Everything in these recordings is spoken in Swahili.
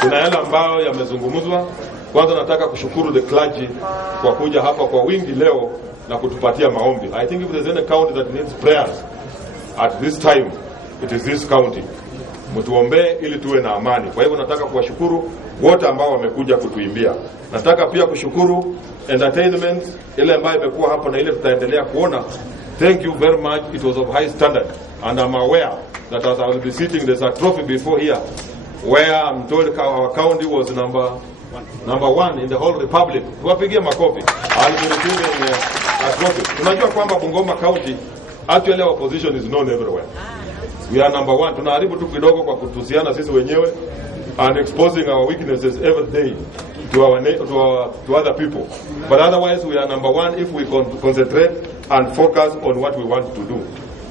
kuna yale ambayo yamezungumzwa. Kwanza nataka kushukuru the clergy kwa kuja hapa kwa wingi leo na kutupatia maombi. I think if there's any county that needs prayers at this time, it is this county. Mtuombee ili tuwe na amani. Kwa hivyo nataka kuwashukuru wote ambao wamekuja kutuimbia. Nataka pia kushukuru entertainment ile ambayo imekuwa hapa na ile tutaendelea kuona. Thank you very much. It was of high standard and I'm aware that as I will be sitting, there's a trophy before here where I'm told our county was number one in the whole republic. Tuwapigie makofi. I'll be receiving a trophy. Tunajua kwamba Bungoma County actually our position is known everywhere. We are number one. Tunaharibu tu kidogo kwa kutusiana sisi wenyewe and exposing our weaknesses every day to other people. But otherwise we are number one if we concentrate and focus on what we want to do.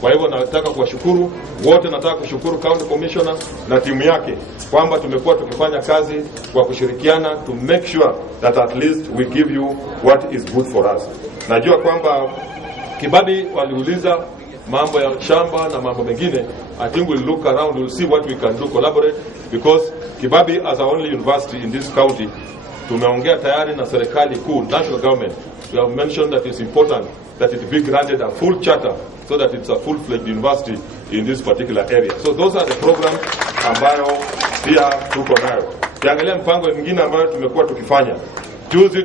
Kwa hivyo nataka kuwashukuru wote, nataka kushukuru county commissioner na timu yake kwamba tumekuwa tukifanya kazi kwa kushirikiana to make sure that at least we give you what is good for us. Najua kwamba Kibabi waliuliza mambo ya shamba na mambo mengine. I think we'll look around, we'll see what we can do, collaborate, because Kibabi as our only university in this county, tumeongea tayari na serikali kuu, national government. We have mentioned that it's important that it be granted a full charter so that it's a full-fledged university in this particular area. So those are the programs ambayo pia tuko nayo. Kiangalia mpango mwingine ambayo tumekuwa tukifanya. Juzi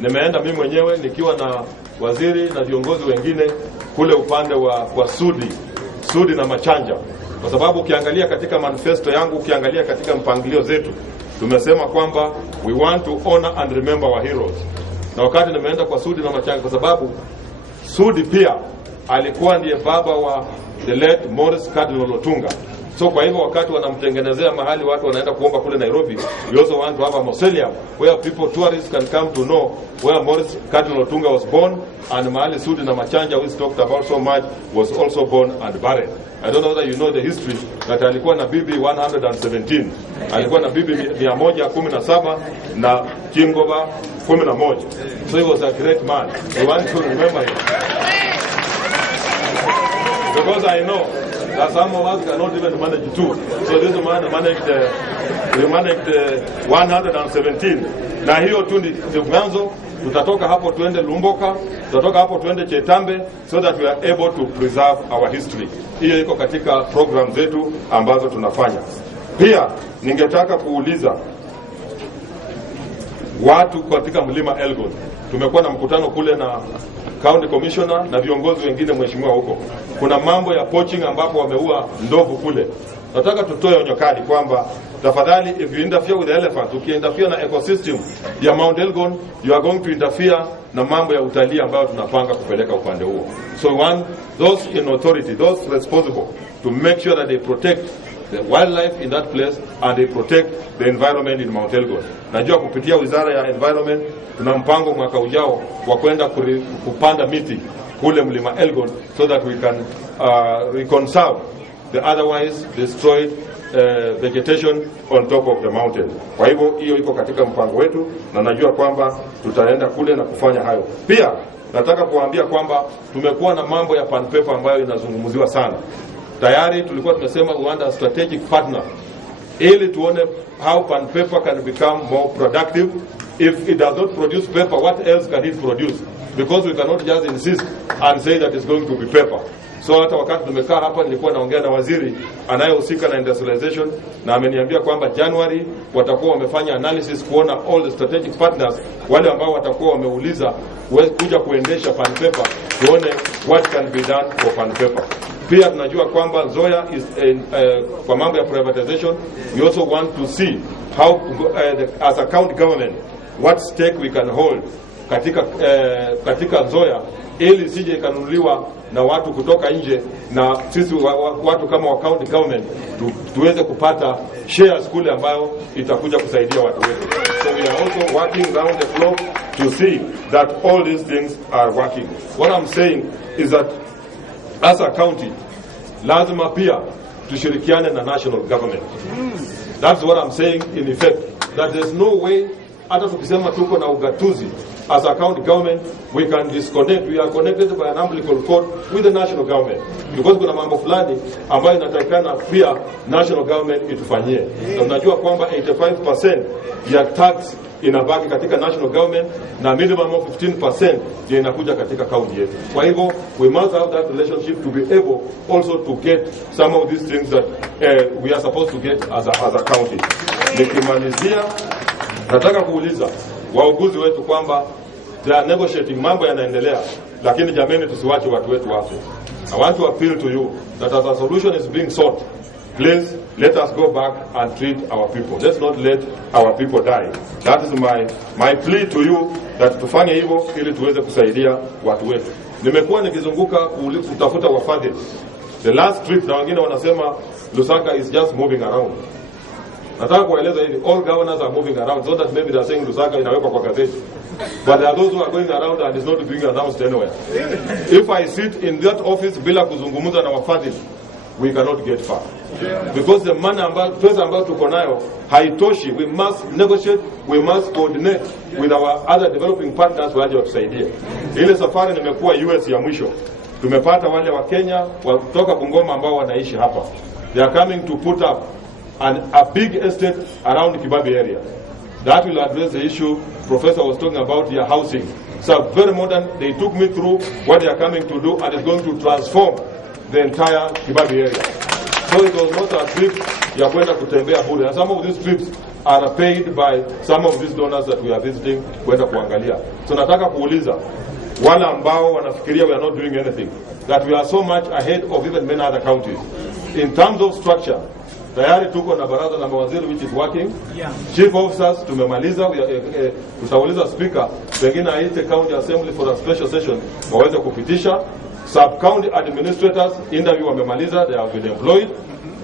nimeenda mimi mwenyewe nikiwa na waziri na viongozi wengine kule upande wa Sudi na Machanja. Kwa sababu ukiangalia katika manifesto yangu, ukiangalia katika mpangilio zetu, tumesema kwamba we want to honor and remember our heroes. Na wakati nimeenda kwa Sudi na Machanja kwa sababu Sudi pia alikuwa ndiye baba wa the late Morris Cardinal Otunga. So kwa hivyo wakati wanamtengenezea mahali watu wanaenda kuomba kule Nairobi, we also want to have a mausoleum where people, tourists can come to know where Morris Cardinal Otunga was born, and mahali Sudi na Machanja we talked about so much was also born and buried. I don't know whether you know the history that alikuwa na bibi 117. Alikuwa na bibi 117 na Kingoba 11. So he was a great man. We want to remember him. Because I know that some of us cannot even manage two. So this man managed 117. Na hiyo tu ni mwanzo. Tutatoka hapo tuende Lumboka, tutatoka hapo tuende Chetambe, so that we are able to preserve our history. Hiyo iko katika program zetu ambazo tunafanya. Pia ningetaka kuuliza watu katika mlima Elgon. Tumekuwa na mkutano kule na county commissioner na viongozi wengine mheshimiwa huko. Kuna mambo ya poaching ambapo wameua ndovu kule. Nataka tutoe onyo kali kwamba tafadhali, if you interfere with the elephant, ukiinterfere na ecosystem ya Mount Elgon, you are going to interfere na mambo ya utalii ambayo tunapanga kupeleka upande huo. So we want those in authority, those responsible, to make sure that they protect the wildlife in that place and they protect the environment in Mount Elgon. Najua kupitia wizara ya environment tuna mpango mwaka ujao wa kwenda kupanda miti kule mlima Elgon so that we can reconserve the otherwise destroyed vegetation on top of the mountain. Kwa hivyo hiyo iko katika mpango wetu na najua kwamba tutaenda kule na kufanya hayo. Pia nataka kuambia kwamba tumekuwa na mambo ya pan paper ambayo inazungumziwa sana. Tayari tulikuwa tunasema we want a strategic partner ili tuone how pan paper can become more productive. If it does not produce paper, what else can it produce? Because we cannot just insist and say that it's going to be paper. So hata wakati tumekaa hapa nilikuwa naongea na waziri anayehusika na industrialization na ameniambia kwamba January watakuwa wamefanya analysis kuona all the strategic partners wale ambao watakuwa wameuliza kuja kuendesha pan paper, tuone what can be done for pan paper. Pia tunajua kwamba Nzoia is kwa mambo ya privatization. We also want to see how as a county government what stake we can hold katika Nzoia ili sije ikanunuliwa na watu kutoka nje, na sisi watu kama wa county government tuweze kupata shares kule ambayo itakuja kusaidia watu wetu. So we are also working round the clock to see that all these things are working. What I'm saying is that as a county lazima pia tushirikiane na national government. That's what I'm saying in effect, that there's no way hata tukisema tuko na ugatuzi as a county government, we can disconnect. We are connected by an umbilical cord with the national government. Because kuna mambo fulani ambayo inatakikana pia national government itufanyie. Na unajua kwamba 85% ya tax inabaki katika national government na minimum of 15% ndio inakuja katika county yetu. Kwa hivyo we must have that relationship to be able also to get some of these things that we are supposed to get as a county. Nikimalizia nataka kuuliza wauguzi wetu kwamba they are negotiating, mambo yanaendelea, lakini jameni tusiwache watu wetu wafe. I want to appeal to you that as a solution is being sought, please let us go back and treat our people. Let's not let our people die. That is my plea to you, that tufanye hivyo ili tuweze kusaidia watu wetu. Nimekuwa nikizunguka kutafuta wafadhili. The last trip na wengine wanasema Lusaka is just moving around. Nataka kueleza hivi, all governors are moving around, so that maybe they are saying Lusaka inawekwa kwa gazeti. But there are those who are going around and it's not being announced anywhere. If I sit in that office bila kuzungumza na wafadhili, we cannot get far. Because the money pesa ambayo tuko nayo haitoshi. We must negotiate, we must coordinate with our other developing partners waje watusaidie. Ile safari nimekuwa US ya mwisho, tumepata wale wa Kenya kutoka Bungoma ambao wanaishi hapa. They are coming to put up a big estate around Kibabi area. That will address the issue Professor was talking about, their housing. So very modern, they took me through what they are coming to do, and it's going to transform the entire Kibabi area. So it was not a trip ya kwenda kutembea bure. And some of these trips are paid by some of these donors that we are visiting kwenda kuangalia. So nataka kuuliza wale ambao wanafikiria we are not doing anything, that we are so much ahead of even many other counties. In terms of structure, tayari tuko na baraza la mawaziri which is working. Chief officers tumemaliza, tutauliza speaker pengine aite county assembly for a special session waweze kupitisha. Sub county administrators interview wamemaliza, they have been employed.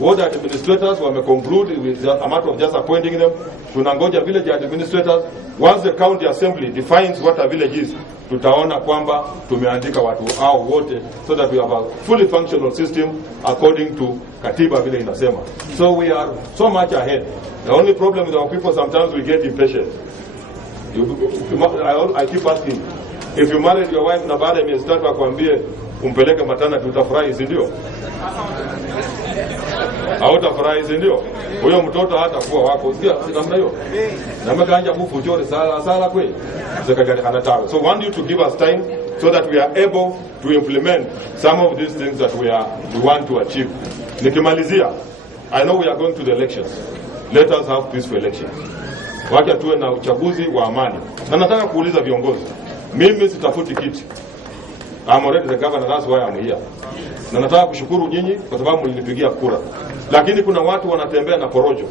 Ward administrators wameconclude with a matter of just appointing them. Tunangoja village administrators. Once the county assembly defines what a village is, tutaona kwamba tumeandika watu hao wote, so that we have a fully functional system according to katiba vile inasema. So we are so much ahead. The only problem with our people, sometimes we get impatient. I keep asking, if you married your wife na baada ya miezi 3 akwambie umpeleke matana, tutafurahi si ndio? Hautafurahi si ndio? Huyo mtoto hata kuwa wako sikia namna hiyo. Na mkaanja bufu chore sala kweli. Sekagari anataka. So want you to give us time so that we are able to implement some of these things that we want to achieve. Nikimalizia, I know we are going to the elections. Let us have peaceful elections. Wacha tuwe na uchaguzi wa amani. Na nataka kuuliza viongozi. Mimi sitafuti kiti. I'm already the governor, that's why I'm here. Na nataka kushukuru nyinyi kwa sababu mlinipigia kura. Lakini kuna watu wanatembea na porojo.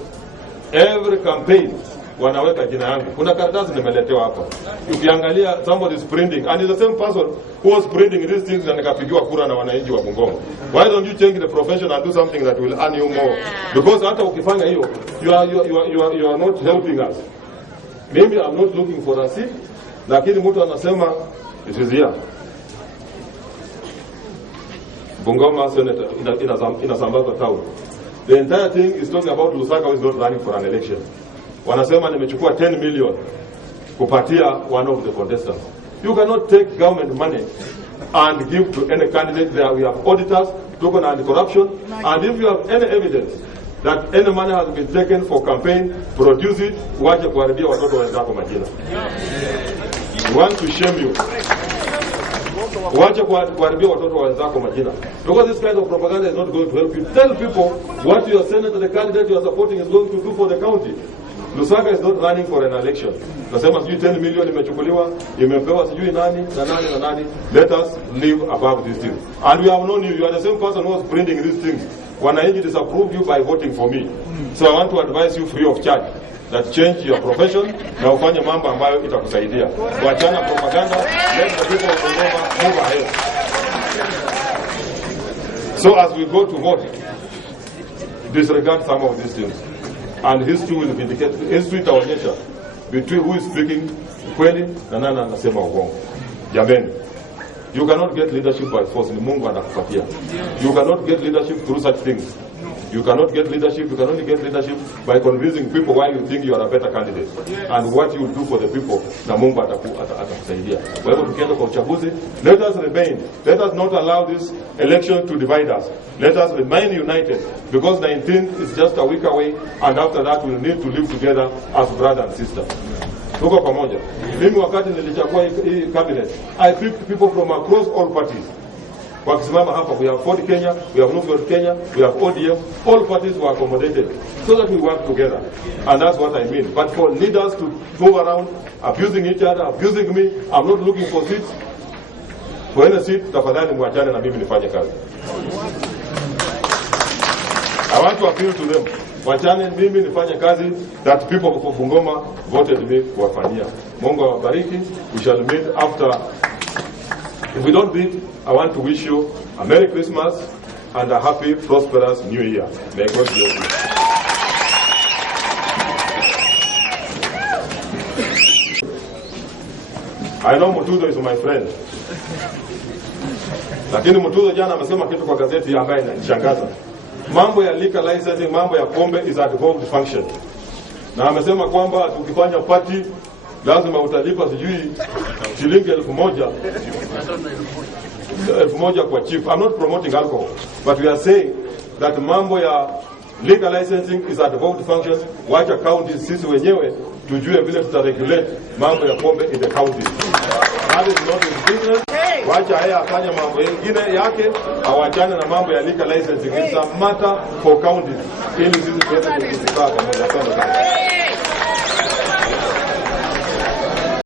Every campaign wanaweka jina yangu. Kuna karatasi nimeletewa hapa. Ukiangalia somebody is printing, and it's the same person who was printing these things, na nikapigiwa kura na wananchi wa Bungoma. Why don't you change the profession and do something that will earn you more? Because hata ukifanya hiyo, you are not helping us. Maybe I'm not looking for a seat, lakini mtu anasema it is here. Bungoma Senator inasambaza town. The entire thing is talking about Lusaka is not running for an election. Wanasema nimechukua 10 million kupatia one of the contestants. You cannot take government money and give to any candidate. There we have auditors, token anti-corruption, and if you have any evidence that any money has been taken for campaign, produce it, wache kuharibia watoto wenzako majina. We want to shame you. Wache kuharibia watoto wenzako majina. Because this kind of propaganda is not going to help you. Tell people what your senator, the candidate you are supporting, is going to do for the county. Lusaka is not running for an election. Nasema sijui 10 million imechukuliwa, imepewa sijui nani na nani na nani. Let us live above these things. And we have known you. You are the same person who was printing these things. Wananchi disapprove you by voting for me. So I want to advise you free of charge that change your profession na ufanye mambo ambayo itakusaidia. Wachana propaganda, let the people of Bungoma move ahead. So as we go to vote, disregard some of these things. And history will vindicate. History itaonyesha between who is speaking kweli na nani anasema uongo. Jameni, you cannot get leadership by force. Ni Mungu anakupatia. You cannot get leadership through such things. You cannot get leadership. You can only get leadership by convincing people why you think you are a better candidate and what you will do for the people. Na Mungu atakusaidia. Kwa hivyo tukienda kwa uchaguzi, let us remain. Let us not allow this election to divide us. Let us remain united, because 19th is just a week away, and after that we will need to live together as brother and sister. Tuko pamoja. Mimi wakati nilichagua hii cabinet, I picked people from across all parties. Wakisimama hapa, we have Ford Kenya, we have Nuffield Kenya, we have ODM, all parties were accommodated so that we work together. And that's what I mean. But for leaders to go around abusing each other, abusing me, I'm not looking for seats. For any seat, tafadhali mwachane na mimi nifanye kazi. I want to appeal to them. Wachane mimi nifanye kazi that people of Bungoma voted me kuwafanyia. Mungu awabariki. We shall meet after. If we don't meet, I want to wish you a Merry Christmas and a happy, prosperous New Year. May God bless you. I know Mutuzo is my friend. Lakini Mutuzo jana amesema kitu kwa gazeti ambaye inanishangaza. Mambo ya liquor licensing, mambo ya pombe is a devolved function. Na amesema kwamba tukifanya party lazima utalipa sijui shilingi 1,000 kwa chief. I'm not promoting alcohol, but we are saying that mambo ya liquor licensing is a devolved function. Wacha county sisi wenyewe tujue vile tutaregulate mambo ya pombe in the county. That is not his business. Wacha haya afanye mambo mengine yake, awachane na mambo ya liquor licensing. It's a matter for counties. Ili sisi tuweze kukaa pamoja.